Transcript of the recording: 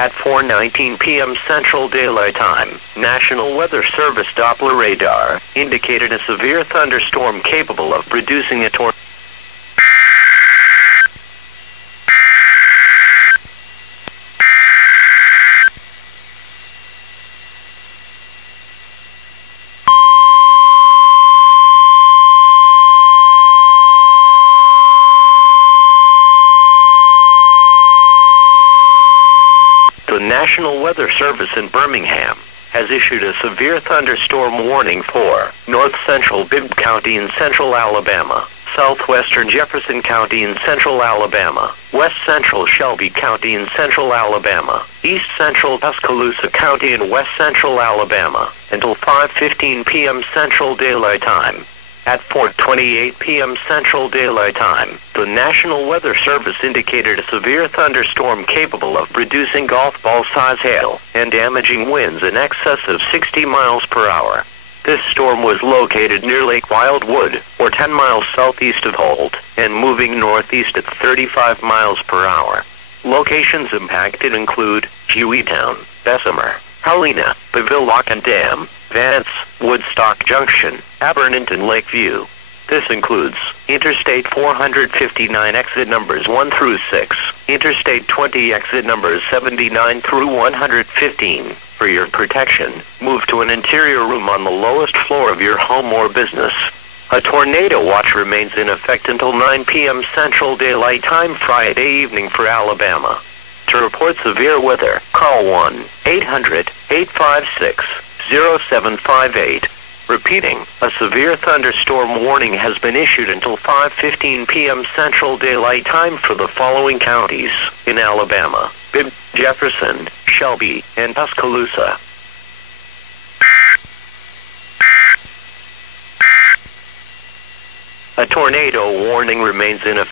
At 4:19 p.m. Central Daylight Time, National Weather Service Doppler radar indicated a severe thunderstorm capable of producing a tornado. The National Weather Service in Birmingham has issued a severe thunderstorm warning for north central Bibb County in central Alabama, southwestern Jefferson County in central Alabama, west central Shelby County in central Alabama, east central Tuscaloosa County in west central Alabama, until 5:15 p.m. Central Daylight Time. At 4:28 p.m. Central Daylight Time, the National Weather Service indicated a severe thunderstorm capable of producing golf ball-size hail and damaging winds in excess of 60 miles per hour. This storm was located near Lake Wildwood, or 10 miles southeast of Holt, and moving northeast at 35 miles per hour. Locations impacted include Hueytown, Bessemer, Helena, Bevillock and Dam, Vance, Woodstock Junction, Abernathy, Lakeview. This includes Interstate 459 exit numbers 1 through 6, Interstate 20 exit numbers 79 through 115. For your protection, move to an interior room on the lowest floor of your home or business. A tornado watch remains in effect until 9 p.m. Central Daylight Time Friday evening for Alabama. To report severe weather, call 1-800-856-0758. Repeating, a severe thunderstorm warning has been issued until 5:15 p.m. Central Daylight Time for the following counties in Alabama: Bibb, Jefferson, Shelby, and Tuscaloosa. A tornado warning remains in effect.